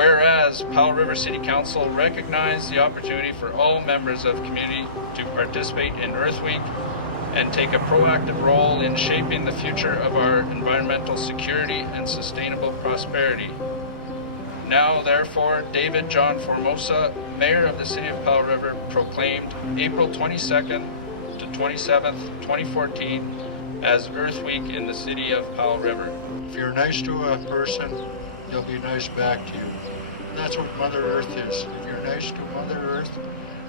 whereas Powell River City Council recognized the opportunity for all members of the community to participate in Earth Week and take a proactive role in shaping the future of our environmental security and sustainable prosperity. Now, therefore, David John Formosa, Mayor of the City of Powell River, proclaimed April 22nd to 27th, 2014 as Earth Week in the City of Powell River. If you're nice to a person, they'll be nice back to you. And that's what Mother Earth is. If you're nice to Mother Earth,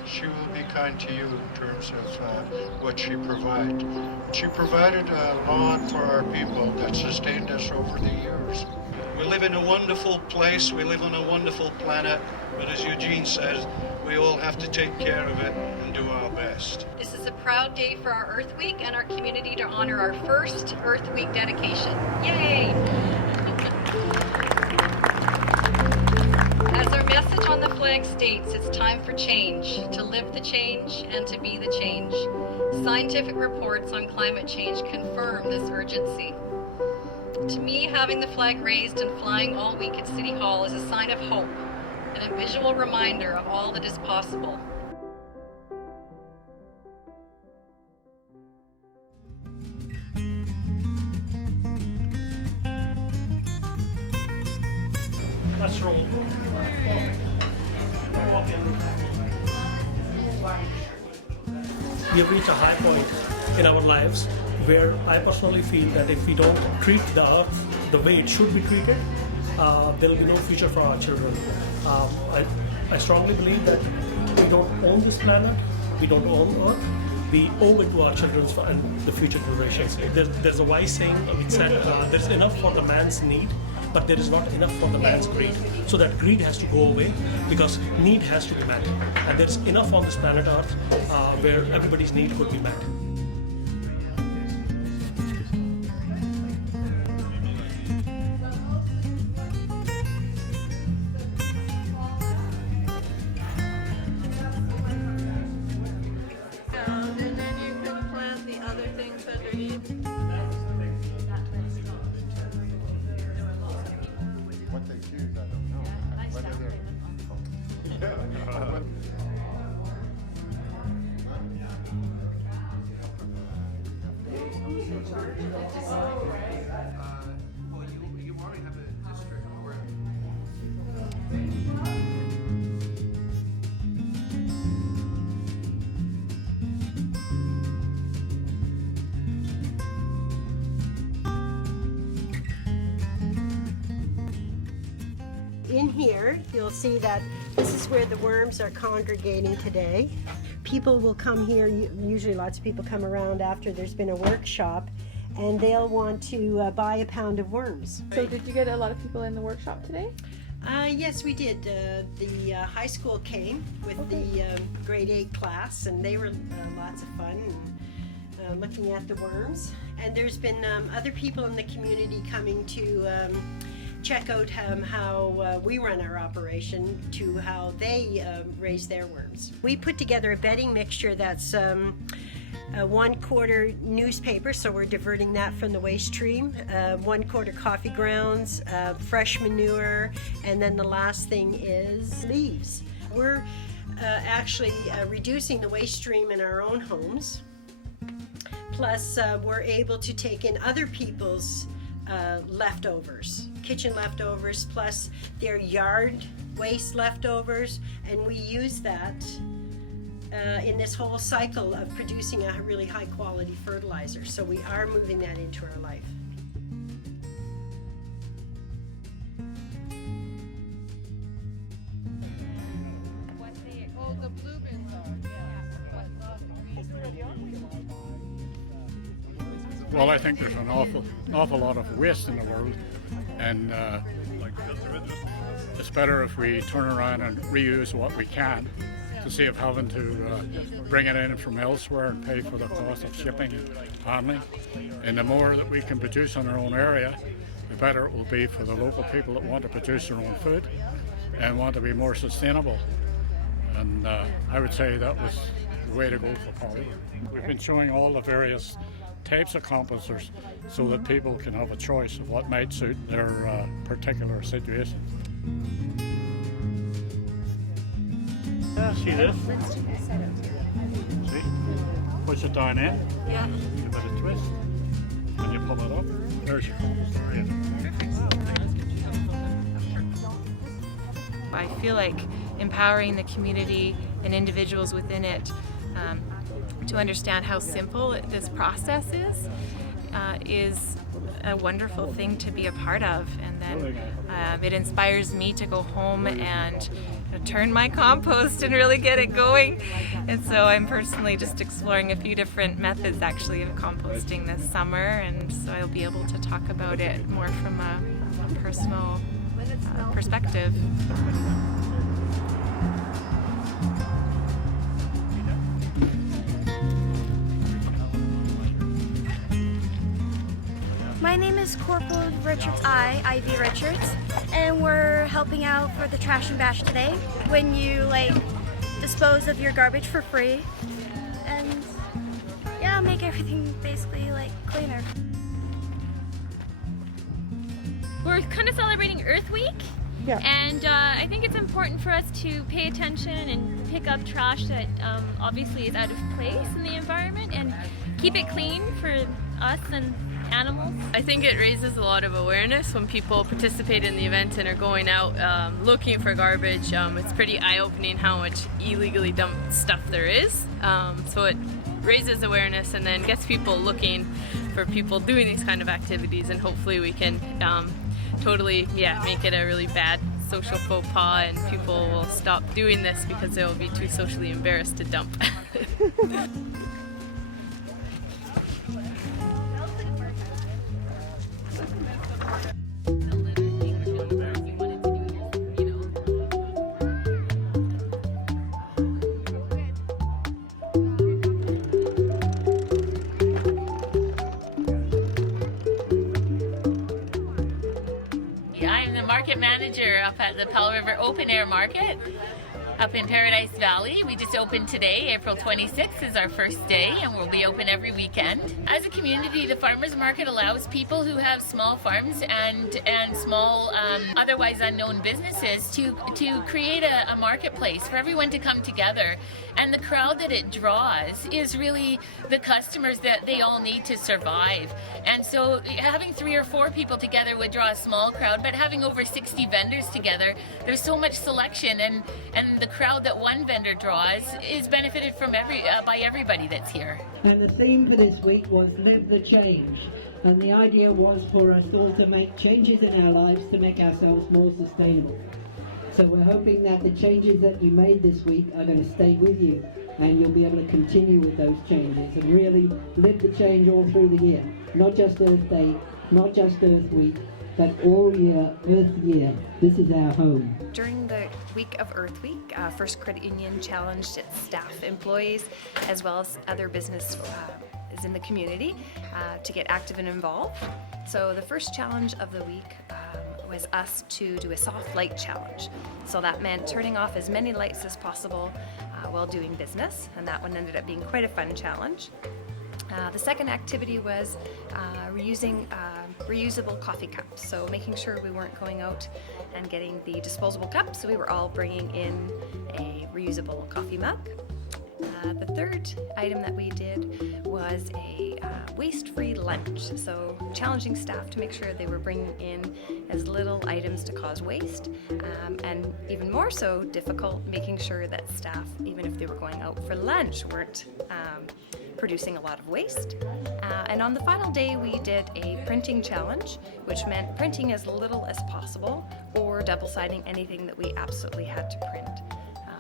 she will be kind to you in terms of what she provides. She provided a lawn for our people that sustained us over the years. We live in a wonderful place, we live on a wonderful planet, but as Eugene says, we all have to take care of it and do our best. This is a proud day for our Earth Week and our community to honor our first Earth Week dedication. Yay! As our message on the flag states, it's time for change, to live the change and to be the change. Scientific reports on climate change confirm this urgency. To me, having the flag raised and flying all week at City Hall is a sign of hope and a visual reminder of all that is possible. Let's roll. We have reached a high point in our lives where I personally feel that if we don't treat the earth the way it should be treated, there will be no future for our children. I strongly believe that we don't own this planet, we don't own Earth, we owe it to our children and the future generations. There's a wise saying which said, there's enough for the man's need, but there is not enough for the man's greed. So that greed has to go away because need has to be met. And there's enough on this planet Earth where everybody's need could be met. What they choose, I don't know. Whether they're... Well, you already have a district where... In here, you'll see that this is where the worms are congregating today. People will come here, usually lots of people come around after there's been a workshop, and they'll want to buy a pound of worms. So did you get a lot of people in the workshop today? Yes, we did. The high school came with the grade 8 class, and they were lots of fun looking at the worms. And there's been other people in the community coming to check out how we run our operation to how they raise their worms. We put together a bedding mixture that's a 1/4 newspaper, so we're diverting that from the waste stream, 1/4 coffee grounds, fresh manure, and then the last thing is leaves. We're actually reducing the waste stream in our own homes, plus we're able to take in other people's leftovers, kitchen leftovers, plus their yard waste leftovers, and we use that in this whole cycle of producing a really high quality fertilizer. So we are moving that into our life. Oh, the blue bins are, Well, I think there's an awful lot of waste in the world, and it's better if we turn around and reuse what we can to save having to bring it in from elsewhere and pay for the cost of shipping and handling. And the more that we can produce in our own area, the better it will be for the local people that want to produce their own food and want to be more sustainable. And I would say that was the way to go for Powell. We've been showing all the various types of composters so that people can have a choice of what might suit their particular situation. See this? See? Push it down in. Yeah. Give it a twist. And you pull it up. There's your compost area. I feel like empowering the community and individuals within it to understand how simple this process is a wonderful thing to be a part of. And then it inspires me to go home and turn my compost and really get it going. And so I'm personally just exploring a few different methods actually of composting this summer, and so I'll be able to talk about it more from a personal perspective. My name is Corporal Richards Ivy Richards, and we're helping out for the Trash and Bash today when you dispose of your garbage for free and yeah, make everything basically cleaner. We're kind of celebrating Earth Week. Yeah. And I think it's important for us to pay attention and pick up trash that obviously is out of place in the environment and keep it clean for us and animals. I think it raises a lot of awareness when people participate in the event and are going out looking for garbage. It's pretty eye-opening how much illegally dumped stuff there is. So it raises awareness and then gets people looking for people doing these kind of activities, and hopefully we can totally make it a really bad social faux pas and people will stop doing this because they'll be too socially embarrassed to dump. I'm the market manager up at the Powell River Open Air Market up in Paradise Valley. We just opened today. April 26th is our first day, and we'll be open every weekend. As a community, the farmers market allows people who have small farms and small otherwise unknown businesses to create a marketplace for everyone to come together. And the crowd that it draws is really the customers that they all need to survive. And so having 3 or 4 people together would draw a small crowd, but having over 60 vendors together, there's so much selection, and the crowd that one vendor draws is benefited from by everybody that's here. And the theme for this week was Live the Change. And the idea was for us all to make changes in our lives to make ourselves more sustainable. So we're hoping that the changes that you made this week are going to stay with you, and you'll be able to continue with those changes and really live the change all through the year. Not just Earth Day, not just Earth Week, but all year, Earth Year. This is our home. During the week of Earth Week, First Credit Union challenged its staff, employees, as well as other business in the community to get active and involved. So the first challenge of the week was us to do a soft light challenge. So that meant turning off as many lights as possible while doing business, and that one ended up being quite a fun challenge. The second activity was reusing reusable coffee cups, so making sure we weren't going out and getting the disposable cups, so we were all bringing in a reusable coffee mug. The third item that we did was a waste-free lunch, so challenging staff to make sure they were bringing in as little items to cause waste, and even more so difficult, making sure that staff, even if they were going out for lunch, weren't producing a lot of waste. And on the final day we did a printing challenge, which meant printing as little as possible or double-siding anything that we absolutely had to print.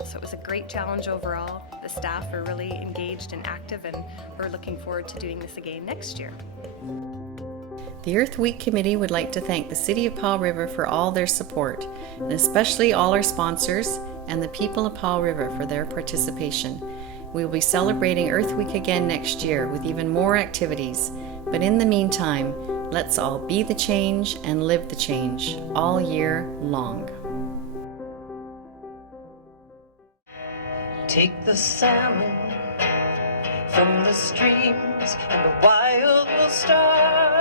So it was a great challenge overall. The staff are really engaged and active, and we're looking forward to doing this again next year. The Earth Week Committee would like to thank the City of Powell River for all their support, and especially all our sponsors and the people of Powell River for their participation. We will be celebrating Earth Week again next year with even more activities, but in the meantime, let's all be the change and live the change all year long. Take the salmon from the streams and the wild will start.